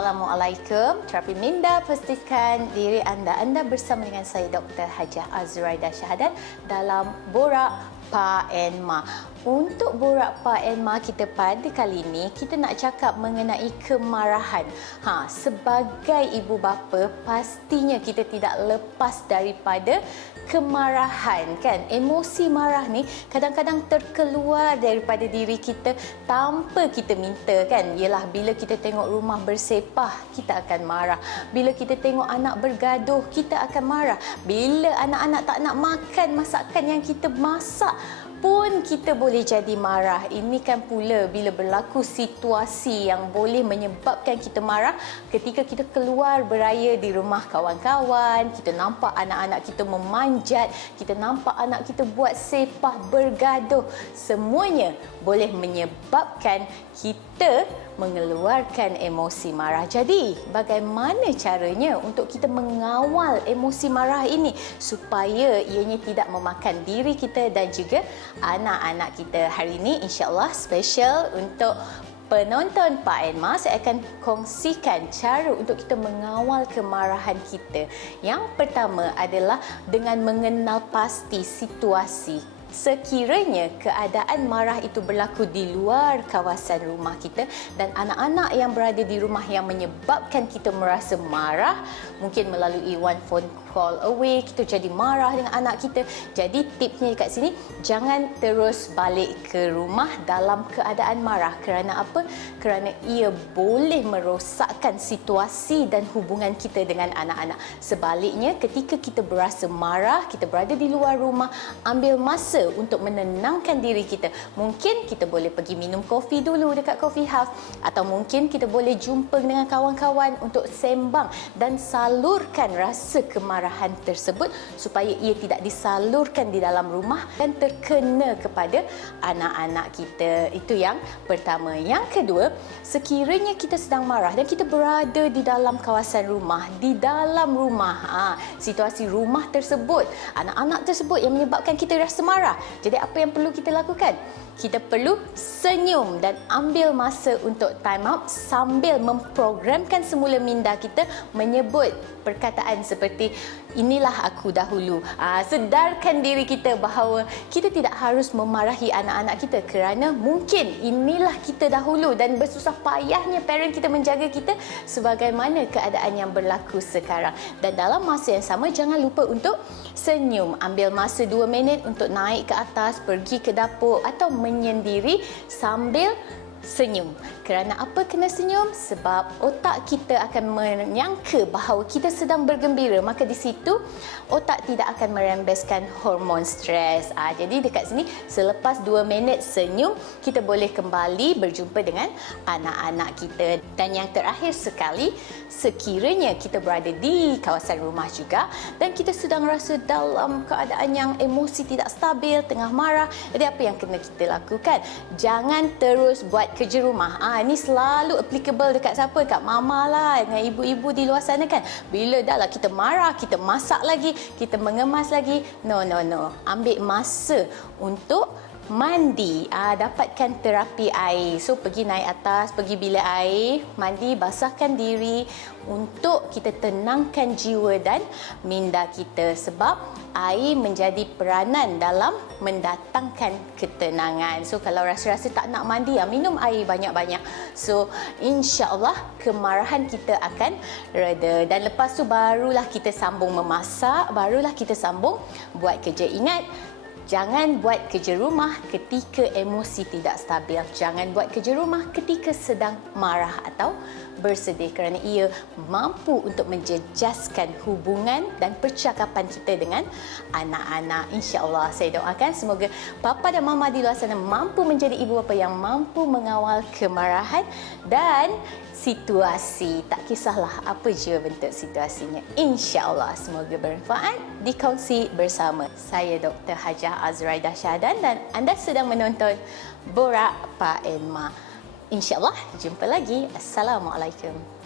Assalamualaikum. Terapi minda, pastikan diri anda bersama dengan saya Dr. Hajah Azraida Syahadan dalam Borak Pa and Ma. Untuk Borak Pa and Ma kita pada kali ini, kita nak cakap mengenai kemarahan. Sebagai ibu bapa, pastinya kita tidak lepas daripada kemarahan, kan? Emosi marah ni kadang-kadang terkeluar daripada diri kita tanpa kita minta, kan? Yalah, bila kita tengok rumah bersepah, kita akan marah. Bila kita tengok anak bergaduh, kita akan marah. Bila anak-anak tak nak makan masakan yang kita masak pun kita boleh jadi marah. Ini kan pula bila berlaku situasi yang boleh menyebabkan kita marah ketika kita keluar beraya di rumah kawan-kawan, kita nampak anak-anak kita memanjat, kita nampak anak kita buat sepah, bergaduh. Semuanya boleh menyebabkan kita mengeluarkan emosi marah. Jadi, bagaimana caranya untuk kita mengawal emosi marah ini supaya ianya tidak memakan diri kita dan juga anak-anak kita? Hari ini insya-Allah special untuk penonton Pa and Ma. Saya akan kongsikan cara untuk kita mengawal kemarahan kita. Yang pertama adalah dengan mengenal pasti situasi. Sekiranya keadaan marah itu berlaku di luar kawasan rumah kita dan anak-anak yang berada di rumah yang menyebabkan kita merasa marah, mungkin melalui one phone call away kita jadi marah dengan anak kita. Jadi tipsnya dekat sini, jangan terus balik ke rumah dalam keadaan marah. Kerana apa? Kerana ia boleh merosakkan situasi dan hubungan kita dengan anak-anak. Sebaliknya, ketika kita berasa marah, kita berada di luar rumah, ambil masa untuk menenangkan diri kita. Mungkin kita boleh pergi minum kopi dulu dekat coffee house, atau mungkin kita boleh jumpa dengan kawan-kawan untuk sembang dan salurkan rasa kemarahan tersebut supaya ia tidak disalurkan di dalam rumah dan terkena kepada anak-anak kita. Itu yang pertama. Yang kedua, sekiranya kita sedang marah dan kita berada di dalam kawasan rumah, di dalam rumah, situasi rumah tersebut, anak-anak tersebut yang menyebabkan kita rasa marah. Jadi apa yang perlu kita lakukan? Kita perlu senyum dan ambil masa untuk time out sambil memprogramkan semula minda kita menyebut perkataan seperti inilah aku dahulu. Sedarkan diri kita bahawa kita tidak harus memarahi anak-anak kita kerana mungkin inilah kita dahulu dan bersusah payahnya parent kita menjaga kita sebagaimana keadaan yang berlaku sekarang. Dan dalam masa yang sama, jangan lupa untuk senyum. Ambil masa 2 minit untuk naik ke atas, pergi ke dapur atau menyendiri sambil senyum. Kerana apa kena senyum? Sebab otak kita akan menyangka bahawa kita sedang bergembira. Maka di situ otak tidak akan merembeskan hormon stres. Jadi dekat sini, selepas 2 minit senyum, kita boleh kembali berjumpa dengan anak-anak kita. Dan yang terakhir sekali, sekiranya kita berada di kawasan rumah juga dan kita sedang rasa dalam keadaan yang emosi tidak stabil, tengah marah, jadi apa yang kena kita lakukan? Jangan terus buat kerja rumah. Ni selalu applicable dekat siapa? Dekat mama lah, dengan ibu-ibu di luar sana, kan. Bila dah lah kita marah, kita masak lagi, kita mengemas lagi. No. Ambil masa untuk mandi. Dapatkan terapi air. So, pergi naik atas, pergi bilik air, mandi, basahkan diri untuk kita tenangkan jiwa dan minda kita. Sebab air menjadi peranan dalam mendatangkan ketenangan. So, kalau rasa-rasa tak nak mandi, minum air banyak-banyak. So, insya-Allah kemarahan kita akan reda. Dan lepas tu barulah kita sambung memasak, barulah kita sambung buat kerja. Ingat, jangan buat kerja rumah ketika emosi tidak stabil. Jangan buat kerja rumah ketika sedang marah atau bersedih kerana ia mampu untuk menjejaskan hubungan dan percakapan kita dengan anak-anak. InsyaAllah saya doakan semoga papa dan mama di luar sana mampu menjadi ibu bapa yang mampu mengawal kemarahan dan situasi. Tak kisahlah apa je bentuk situasinya. InsyaAllah semoga bermanfaat, dikongsi bersama. Saya Dr. Hajah Azraida Syahadan dan anda sedang menonton Borak Pa and Ma. InsyaAllah jumpa lagi. Assalamualaikum.